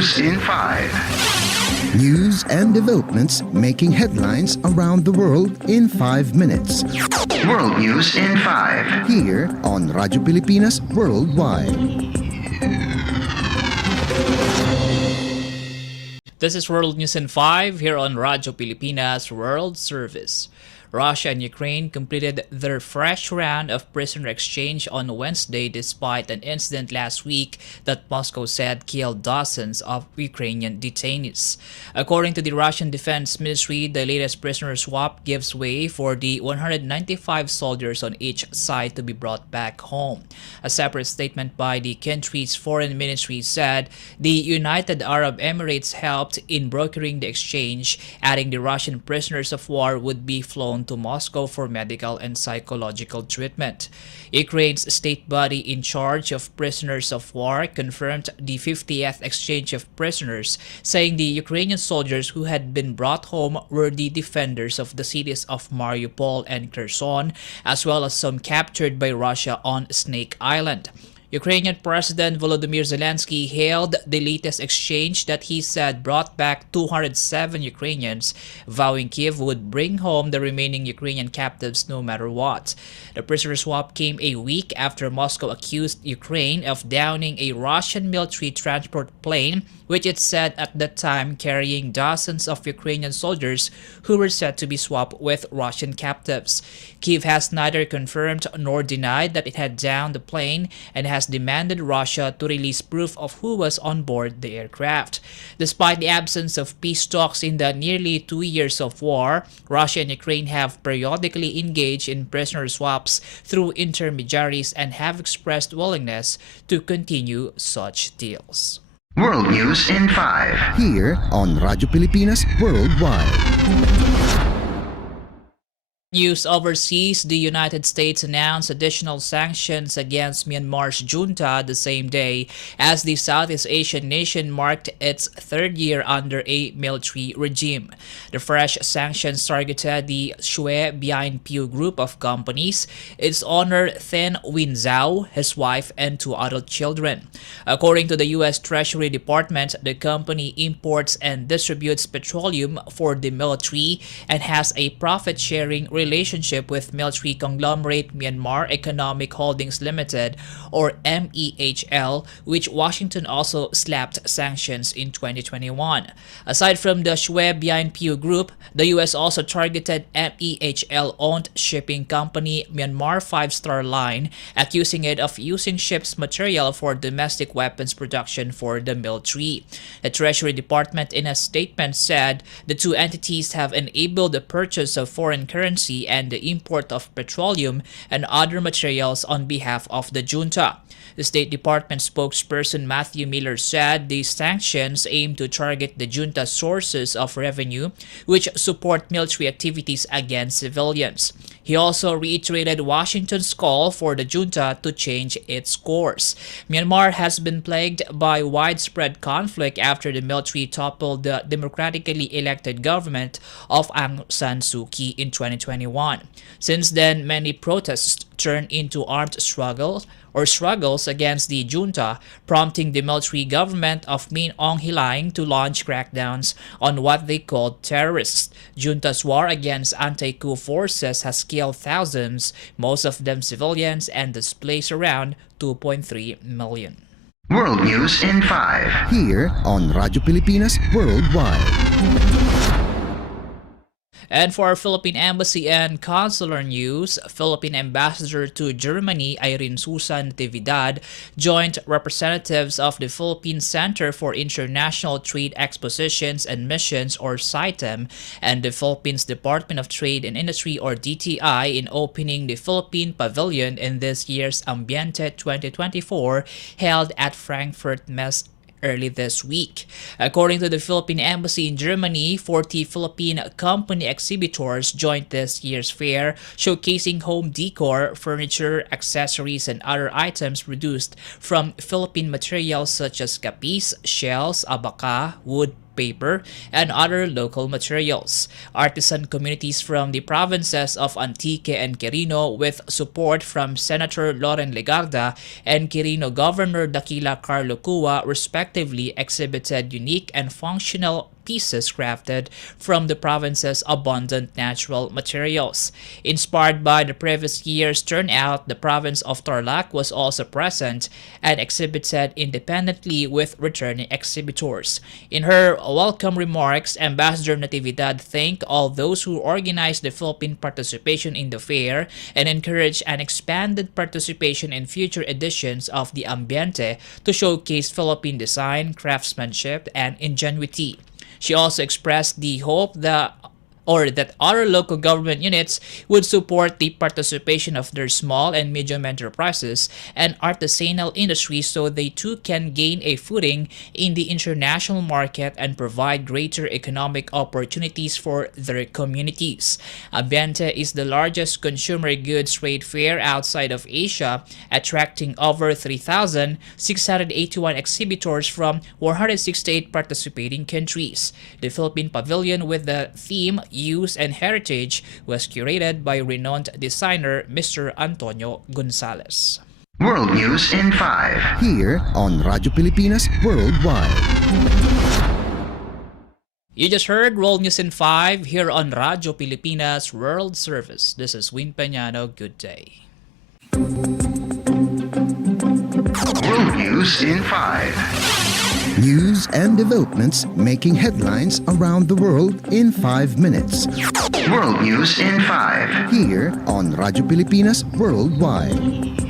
News in 5. News and developments making headlines around the world in 5 minutes. World News in 5. Here on Radyo Pilipinas Worldwide. This is World News in 5 here on Radyo Pilipinas World Service. Russia and Ukraine completed their fresh round of prisoner exchange on Wednesday despite an incident last week that Moscow said killed dozens of Ukrainian detainees. According to the Russian Defense Ministry, the latest prisoner swap gives way for the 195 soldiers on each side to be brought back home. A separate statement by the country's foreign ministry said the United Arab Emirates helped in brokering the exchange, adding the Russian prisoners of war would be flown to Moscow for medical and psychological treatment. Ukraine's state body in charge of prisoners of war confirmed the 50th exchange of prisoners, saying the Ukrainian soldiers who had been brought home were the defenders of the cities of Mariupol and Kherson, as well as some captured by Russia on Snake Island. Ukrainian President Volodymyr Zelensky hailed the latest exchange that he said brought back 207 Ukrainians, vowing Kyiv would bring home the remaining Ukrainian captives no matter what. The prisoner swap came a week after Moscow accused Ukraine of downing a Russian military transport plane, which it said at the time carrying dozens of Ukrainian soldiers who were said to be swapped with Russian captives. Kyiv has neither confirmed nor denied that it had downed the plane and has demanded Russia to release proof of who was on board the aircraft. Despite the absence of peace talks in the nearly 2 years of war, Russia and Ukraine have periodically engaged in prisoner swaps through intermediaries and have expressed willingness to continue such deals. World News in 5. Here on Radyo Pilipinas Worldwide. News overseas, the United States announced additional sanctions against Myanmar's junta the same day as the Southeast Asian nation marked its third year under a military regime. The fresh sanctions targeted the Shwe Behind Pew group of companies, its owner Then Win Zhao, his wife, and 2 adult children. According to the U.S. Treasury Department, the company imports and distributes petroleum for the military and has a profit-sharing relationship with military conglomerate Myanmar Economic Holdings Limited, or MEHL, which Washington also slapped sanctions in 2021. Aside from the Shwe Behind Pew group, the U.S. also targeted MEHL-owned shipping company Myanmar 5-Star Line, accusing it of using ships' material for domestic weapons production for the military. The Treasury Department in a statement said the 2 entities have enabled the purchase of foreign currency and the import of petroleum and other materials on behalf of the junta. The State Department spokesperson Matthew Miller said the sanctions aim to target the junta's sources of revenue, which support military activities against civilians. He also reiterated Washington's call for the junta to change its course. Myanmar has been plagued by widespread conflict after the military toppled the democratically elected government of Aung San Suu Kyi in 2021. Since then, many protests turned into armed struggles against the junta, prompting the military government of Min Aung Hlaing to launch crackdowns on what they called terrorists. Junta's war against anti-coup forces has killed thousands, most of them civilians, and displaced around 2.3 million. World News in 5. Here on Radyo Pilipinas Worldwide. And for our Philippine Embassy and Consular News, Philippine Ambassador to Germany Irene Susan Natividad joined representatives of the Philippine Center for International Trade Expositions and Missions, or CITEM, and the Philippines Department of Trade and Industry, or DTI, in opening the Philippine Pavilion in this year's Ambiente 2024 held at Frankfurt Messe early this week. According to the Philippine Embassy in Germany, 40 Philippine company exhibitors joined this year's fair, showcasing home decor, furniture, accessories, and other items produced from Philippine materials such as kapis, shells, abaca, wood, paper, and other local materials. Artisan communities from the provinces of Antique and Quirino, with support from Senator Loren Legarda and Quirino Governor Daquila Carlo Cua, respectively, exhibited unique and functional pieces crafted from the province's abundant natural materials. Inspired by the previous year's turnout, the province of Tarlac was also present and exhibited independently with returning exhibitors. In her welcome remarks, Ambassador Natividad thanked all those who organized the Philippine participation in the fair and encouraged an expanded participation in future editions of the Ambiente to showcase Philippine design, craftsmanship, and ingenuity. She also expressed the hope that other local government units would support the participation of their small and medium enterprises and artisanal industries so they too can gain a footing in the international market and provide greater economic opportunities for their communities. Ambiente is the largest consumer goods trade fair outside of Asia, attracting over 3,681 exhibitors from 168 participating countries. The Philippine Pavilion, with the theme Use and Heritage, was curated by renowned designer Mr. Antonio Gonzalez. World News in 5. Here on Radyo Pilipinas Worldwide. You just heard World News in 5 here on Radyo Pilipinas World Service. This is Win Peñano. Good day. World News in 5. News and developments making headlines around the world in 5 minutes. World News in 5. Here on Radyo Pilipinas Worldwide.